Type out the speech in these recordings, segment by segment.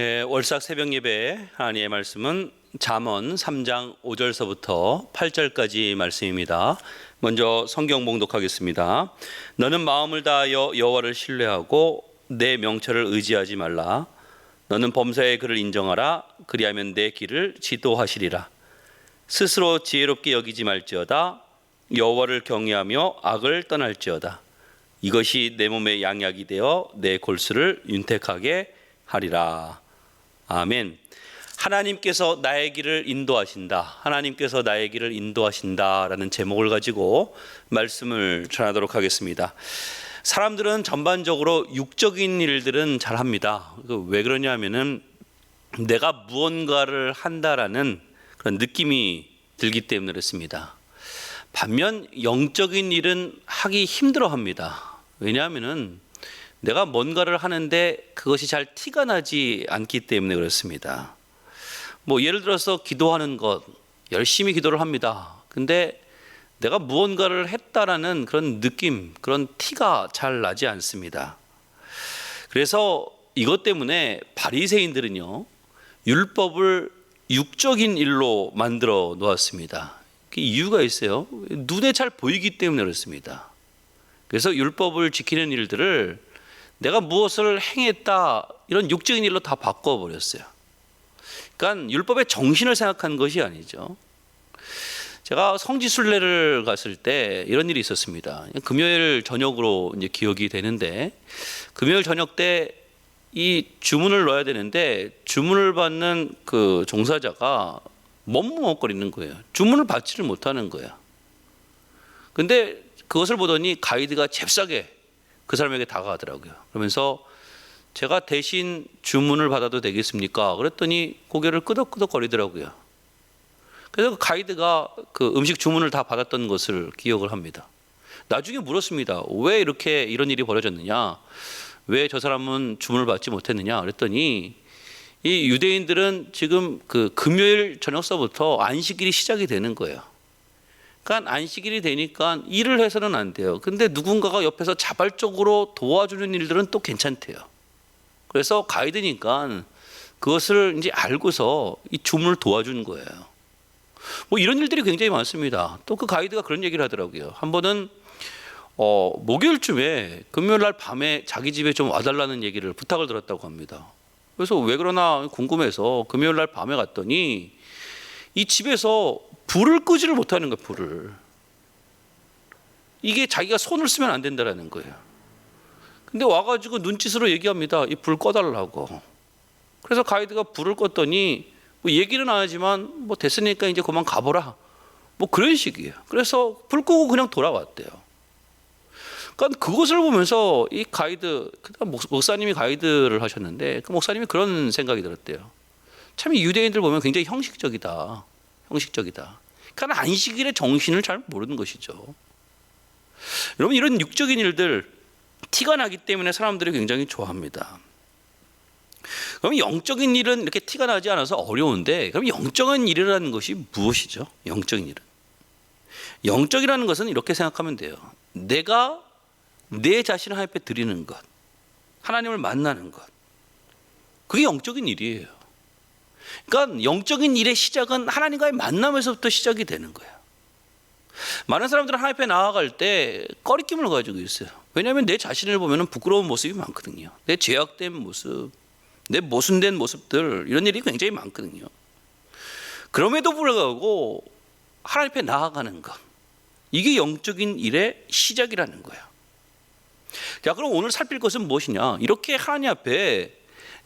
월삭 새벽 예배 하나님의 말씀은 잠언 3장 5절서부터 8절까지 말씀입니다. 먼저 성경 봉독하겠습니다. 너는 마음을 다하여 여호와를 신뢰하고 내 명철을 의지하지 말라. 너는 범사의 그를 인정하라. 그리하면 내 길을 지도하시리라. 스스로 지혜롭게 여기지 말지어다. 여호와를 경외하며 악을 떠날지어다. 이것이 내 몸의 양약이 되어 내 골수를 윤택하게 하리라. 아멘. 하나님께서 나의 길을 인도하신다. 하나님께서 나의 길을 인도하신다라는 제목을 가지고 말씀을 전하도록 하겠습니다. 사람들은 전반적으로 육적인 일들은 잘합니다. 왜 그러냐면은 내가 무언가를 한다라는 그런 느낌이 들기 때문에 그렇습니다. 반면 영적인 일은 하기 힘들어합니다. 왜냐하면은 내가 뭔가를 하는데 그것이 잘 티가 나지 않기 때문에 그렇습니다. 예를 들어서 기도하는 것, 열심히 기도를 합니다. 근데 내가 무언가를 했다라는 그런 느낌, 그런 티가 잘 나지 않습니다. 그래서 이것 때문에 바리새인들은요, 율법을 육적인 일로 만들어 놓았습니다. 그 이유가 있어요. 눈에 잘 보이기 때문에 그렇습니다. 그래서 율법을 지키는 일들을 내가 무엇을 행했다 이런 육적인 일로 다 바꿔버렸어요. 그러니까 율법의 정신을 생각한 것이 아니죠. 제가 성지순례를 갔을 때 이런 일이 있었습니다. 금요일 저녁으로 이제 기억이 되는데, 금요일 저녁 때 이 주문을 넣어야 되는데 주문을 받는 그 종사자가 멈먹거리는 거예요. 주문을 받지를 못하는 거예요. 근데 그것을 보더니 가이드가 잽싸게 그 사람에게 다가가더라고요. 그러면서 제가 대신 주문을 받아도 되겠습니까? 그랬더니 고개를 끄덕끄덕 거리더라고요. 그래서 그 가이드가 그 음식 주문을 다 받았던 것을 기억을 합니다. 나중에 물었습니다. 왜 이렇게 이런 일이 벌어졌느냐? 왜 저 사람은 주문을 받지 못했느냐? 그랬더니 이 유대인들은 지금 그 금요일 저녁서부터 안식일이 시작이 되는 거예요. 그러니까 안식일이 되니까 일을 해서는 안 돼요. 근데 누군가가 옆에서 자발적으로 도와주는 일들은 또 괜찮대요. 그래서 가이드니까 그것을 이제 알고서 이 주문을 도와주는 거예요. 이런 일들이 굉장히 많습니다. 또 그 가이드가 그런 얘기를 하더라고요. 한 번은 목요일쯤에 금요일 날 밤에 자기 집에 좀 와달라는 얘기를 부탁을 들었다고 합니다. 그래서 왜 그러나 궁금해서 금요일 날 밤에 갔더니 이 집에서 불을 끄지를 못하는 거예요. 불을. 이게 자기가 손을 쓰면 안 된다라는 거예요. 근데 와가지고 눈짓으로 얘기합니다. 이 불 꺼달라고. 그래서 가이드가 불을 껐더니 얘기는 안 하지만 됐으니까 이제 그만 가보라. 그런 식이에요. 그래서 불 끄고 그냥 돌아왔대요. 그러니까 그것을 보면서 이 가이드, 목사님이 가이드를 하셨는데 그 목사님이 그런 생각이 들었대요. 참 이 유대인들 보면 굉장히 형식적이다. 형식적이다. 그러니까 안식일의 정신을 잘 모르는 것이죠. 여러분, 이런 육적인 일들 티가 나기 때문에 사람들이 굉장히 좋아합니다. 그럼 영적인 일은 이렇게 티가 나지 않아서 어려운데, 그럼 영적인 일이라는 것이 무엇이죠? 영적인 일은. 영적이라는 것은 이렇게 생각하면 돼요. 내가 내 자신을 하나님 앞에 드리는 것, 하나님을 만나는 것, 그게 영적인 일이에요. 그러니까 영적인 일의 시작은 하나님과의 만남에서부터 시작이 되는 거예요. 많은 사람들은 하나님 앞에 나아갈 때 꺼리낌을 가지고 있어요. 왜냐하면 내 자신을 보면 부끄러운 모습이 많거든요. 내 죄악된 모습, 내 모순된 모습들, 이런 일이 굉장히 많거든요. 그럼에도 불구하고 하나님 앞에 나아가는 것, 이게 영적인 일의 시작이라는 거예요. 자, 그럼 오늘 살필 것은 무엇이냐? 이렇게 하나님 앞에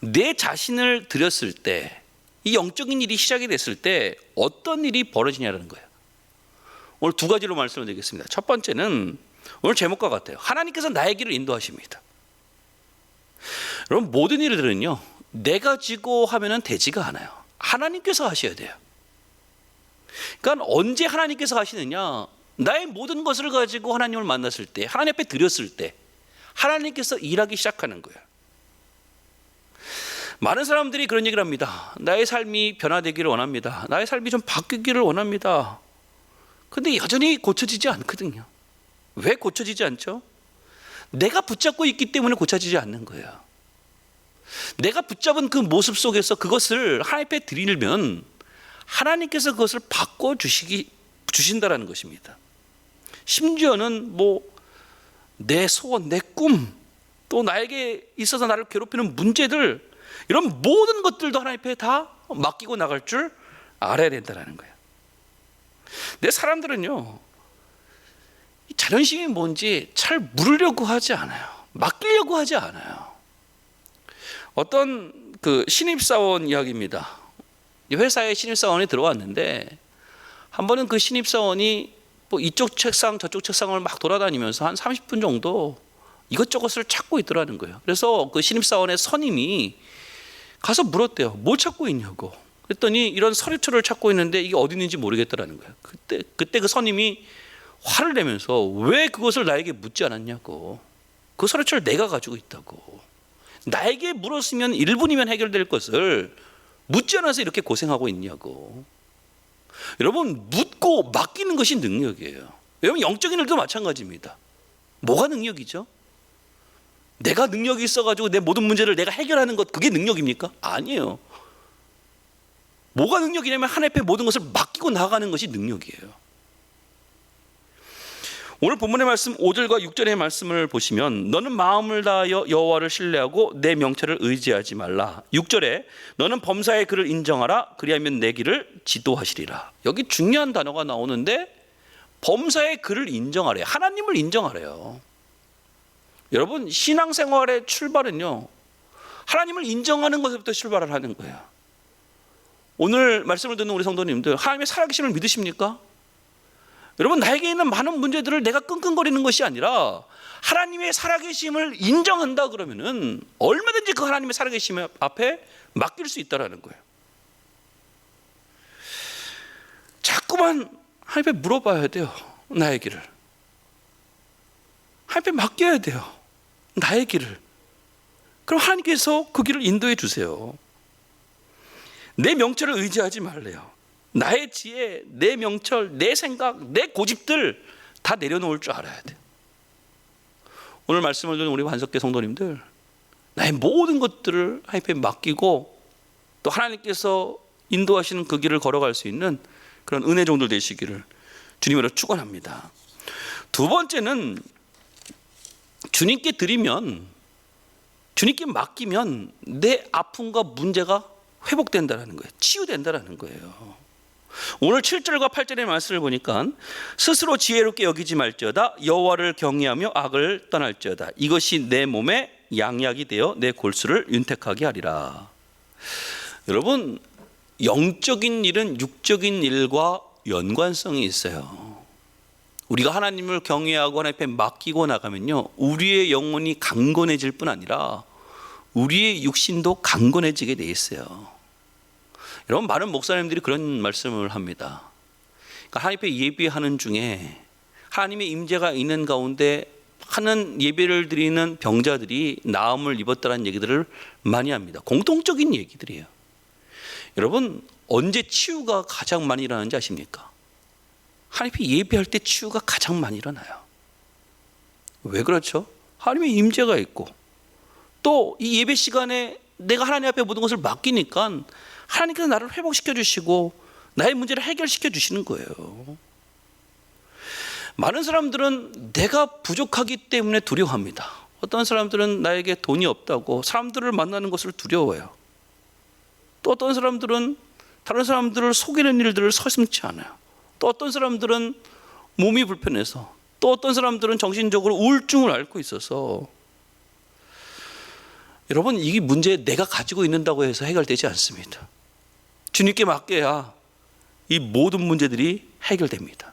내 자신을 드렸을 때, 이 영적인 일이 시작이 됐을 때 어떤 일이 벌어지냐는 거예요. 오늘 두 가지로 말씀을 드리겠습니다. 첫 번째는 오늘 제목과 같아요. 하나님께서 나의 길을 인도하십니다. 여러분, 모든 일들은요, 내가 지고 하면 되지가 않아요. 하나님께서 하셔야 돼요. 그러니까 언제 하나님께서 하시느냐? 나의 모든 것을 가지고 하나님을 만났을 때, 하나님 앞에 드렸을 때 하나님께서 일하기 시작하는 거예요. 많은 사람들이 그런 얘기를 합니다. 나의 삶이 변화되기를 원합니다. 나의 삶이 좀 바뀌기를 원합니다. 근데 여전히 고쳐지지 않거든요. 왜 고쳐지지 않죠? 내가 붙잡고 있기 때문에 고쳐지지 않는 거예요. 내가 붙잡은 그 모습 속에서 그것을 하나님 앞에 드리면 하나님께서 그것을 주신다라는 것입니다. 심지어는 내 소원, 내 꿈, 또 나에게 있어서 나를 괴롭히는 문제들, 이런 모든 것들도 하나님 앞에 다 맡기고 나갈 줄 알아야 된다는 거예요. 내 사람들은요, 자존심이 뭔지 잘 물으려고 하지 않아요. 맡기려고 하지 않아요. 어떤 신입사원 이야기입니다. 회사에 신입사원이 들어왔는데 한 번은 그 신입사원이 이쪽 책상 저쪽 책상을 막 돌아다니면서 한 30분 정도 이것저것을 찾고 있더라는 거예요. 그래서 그 신입사원의 선임이 가서 물었대요. 뭘 찾고 있냐고. 그랬더니 이런 서류처를 찾고 있는데 이게 어디 있는지 모르겠더라는 거예요. 그때 그 선임이 화를 내면서 왜 그것을 나에게 묻지 않았냐고. 그 서류처를 내가 가지고 있다고. 나에게 물었으면 1분이면 해결될 것을 묻지 않아서 이렇게 고생하고 있냐고. 여러분, 묻고 맡기는 것이 능력이에요. 여러분, 영적인 일도 마찬가지입니다. 뭐가 능력이죠? 내가 능력이 있어가지고 내 모든 문제를 내가 해결하는 것, 그게 능력입니까? 아니에요. 뭐가 능력이냐면 하나님 앞에 모든 것을 맡기고 나가는 것이 능력이에요. 오늘 본문의 말씀 5절과 6절의 말씀을 보시면 너는 마음을 다하여 여호와를 신뢰하고 내 명철을 의지하지 말라. 6절에 너는 범사의 그를 인정하라. 그리하면 내 길을 지도하시리라. 여기 중요한 단어가 나오는데 범사의 그를 인정하래요. 하나님을 인정하래요. 여러분, 신앙생활의 출발은요, 하나님을 인정하는 것부터 출발을 하는 거예요. 오늘 말씀을 듣는 우리 성도님들, 하나님의 살아계심을 믿으십니까? 여러분, 나에게 있는 많은 문제들을 내가 끙끙거리는 것이 아니라 하나님의 살아계심을 인정한다 그러면은 얼마든지 그 하나님의 살아계심 앞에 맡길 수 있다라는 거예요. 자꾸만 하나님 앞에 물어봐야 돼요. 나의 길을. 하나님 앞에 맡겨야 돼요. 나의 길을. 그럼 하나님께서 그 길을 인도해 주세요. 내 명철을 의지하지 말래요. 나의 지혜, 내 명철, 내 생각, 내 고집들 다 내려놓을 줄 알아야 돼요. 오늘 말씀을 듣는 우리 환석계 성도님들, 나의 모든 것들을 하나님 앞에 맡기고 또 하나님께서 인도하시는 그 길을 걸어갈 수 있는 그런 은혜 종들 되시기를 주님으로 축원합니다. 두 번째는 주님께 드리면, 주님께 맡기면 내 아픔과 문제가 회복된다는 거예요. 치유된다는 거예요. 오늘 7절과 8절의 말씀을 보니까 스스로 지혜롭게 여기지 말지어다 여호와를 경외하며 악을 떠날지어다 이것이 내 몸에 양약이 되어 내 골수를 윤택하게 하리라. 여러분, 영적인 일은 육적인 일과 연관성이 있어요. 우리가 하나님을 경외하고 하나님 앞에 맡기고 나가면요, 우리의 영혼이 강건해질 뿐 아니라 우리의 육신도 강건해지게 돼 있어요. 여러분, 많은 목사님들이 그런 말씀을 합니다. 그러니까 하나님 앞에 예배하는 중에 하나님의 임재가 있는 가운데 하는 예배를 드리는 병자들이 나음을 입었다는 얘기들을 많이 합니다. 공통적인 얘기들이에요. 여러분, 언제 치유가 가장 많이 일어나는지 아십니까? 하나님 앞에 예배할 때 치유가 가장 많이 일어나요. 왜 그렇죠? 하나님의 임재가 있고 또 이 예배 시간에 내가 하나님 앞에 모든 것을 맡기니까 하나님께서 나를 회복시켜 주시고 나의 문제를 해결시켜 주시는 거예요. 많은 사람들은 내가 부족하기 때문에 두려워합니다. 어떤 사람들은 나에게 돈이 없다고 사람들을 만나는 것을 두려워해요. 또 어떤 사람들은 다른 사람들을 속이는 일들을 서슴지 않아요. 또 어떤 사람들은 몸이 불편해서, 또 어떤 사람들은 정신적으로 우울증을 앓고 있어서. 여러분, 이 문제 내가 가지고 있는다고 해서 해결되지 않습니다. 주님께 맡겨야 이 모든 문제들이 해결됩니다.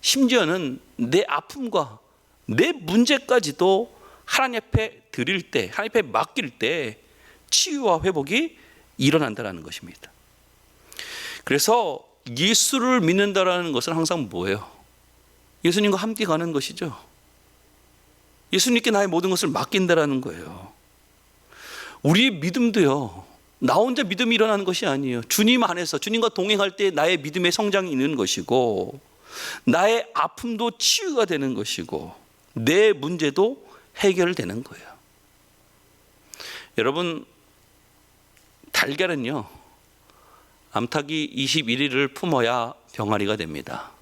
심지어는 내 아픔과 내 문제까지도 하나님 앞에 드릴 때, 하나님 앞에 맡길 때 치유와 회복이 일어난다는 것입니다. 그래서 예수를 믿는다라는 것은 항상 뭐예요? 예수님과 함께 가는 것이죠. 예수님께 나의 모든 것을 맡긴다라는 거예요. 우리의 믿음도요, 나 혼자 믿음이 일어나는 것이 아니에요. 주님 안에서 주님과 동행할 때 나의 믿음의 성장이 있는 것이고, 나의 아픔도 치유가 되는 것이고, 내 문제도 해결되는 거예요. 여러분, 달걀은요, 암탉이 21일을 품어야 병아리가 됩니다.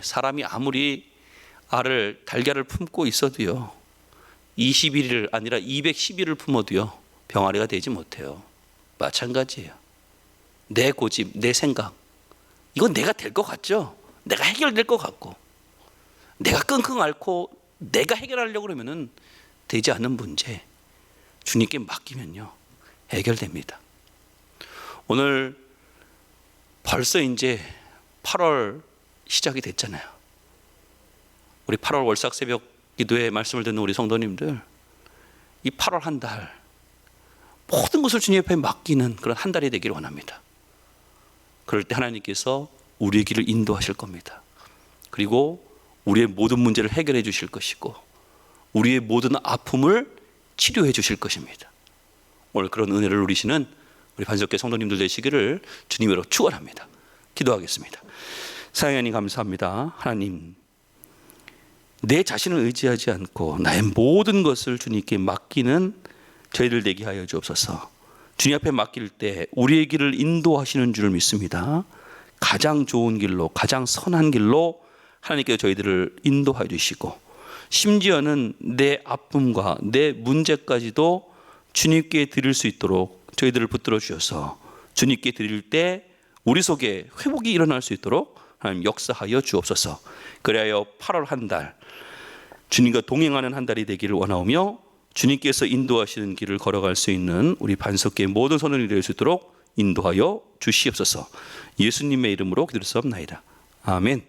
사람이 아무리 달걀을 품고 있어도요, 21일 아니라 210일을 품어도요, 병아리가 되지 못해요. 마찬가지예요. 내 고집, 내 생각, 이건 내가 될 것 같죠? 내가 해결될 것 같고, 내가 끙끙 앓고 내가 해결하려고 그러면은 되지 않는 문제, 주님께 맡기면요, 해결됩니다. 오늘 벌써 이제 8월 시작이 됐잖아요. 우리 8월 월삭 새벽 기도에 말씀을 듣는 우리 성도님들, 이 8월 한 달 모든 것을 주님 옆에 맡기는 그런 한 달이 되기를 원합니다. 그럴 때 하나님께서 우리의 길을 인도하실 겁니다. 그리고 우리의 모든 문제를 해결해 주실 것이고, 우리의 모든 아픔을 치료해 주실 것입니다. 오늘 그런 은혜를 누리시는 우리 반석교 성도님들 되시기를 주님으로 축원합니다. 기도하겠습니다. 사랑하는 하나님, 감사합니다. 하나님, 내 자신을 의지하지 않고 나의 모든 것을 주님께 맡기는 저희들 되게 하여 주옵소서. 주님 앞에 맡길 때 우리의 길을 인도하시는 줄 믿습니다. 가장 좋은 길로, 가장 선한 길로 하나님께서 저희들을 인도하여 주시고, 심지어는 내 아픔과 내 문제까지도 주님께 드릴 수 있도록 저희들을 붙들어 주셔서 주님께 드릴 때 우리 속에 회복이 일어날 수 있도록 하나님 역사하여 주옵소서. 그리하여 8월 한 달 주님과 동행하는 한 달이 되기를 원하오며, 주님께서 인도하시는 길을 걸어갈 수 있는 우리 반석교의 모든 선원이 될 수 있도록 인도하여 주시옵소서. 예수님의 이름으로 기도드렸사옵나이다. 아멘.